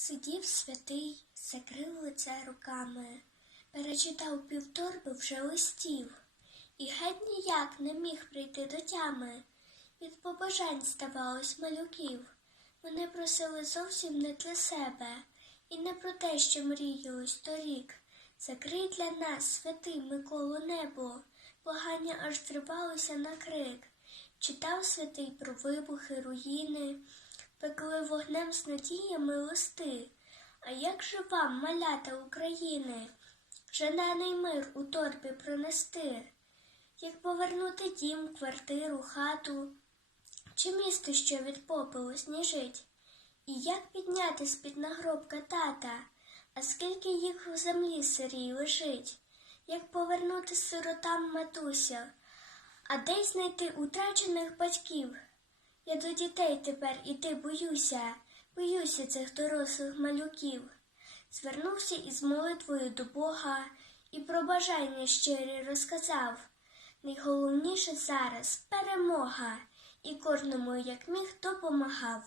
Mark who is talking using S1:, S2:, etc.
S1: Сидів святий, закрив лице руками, перечитав півторби вже листів, і геть ніяк не міг прийти до тями. Від побажань ставалось малюків. Вони просили зовсім не для себе, і не про те, що мріялось торік. Закрий для нас, святий Миколу, небо, благання аж зривалося на крик. Читав святий про вибухи, руїни, пекли вогнем з надіями листи. А як же вам, малята України, женений мир у торбі пронести? Як повернути дім, квартиру, хату, чи місто, що від попелу сніжить? І як підняти з-під нагробка тата, а скільки їх в землі сирій лежить? Як повернути сиротам матуся, а де знайти утрачених батьків? Я до дітей тепер іти боюся, боюся цих дорослих малюків. Звернувся із молитвою до Бога і про бажання щирі розказав. Найголовніше зараз перемога, і кожному, як міг, допомагав.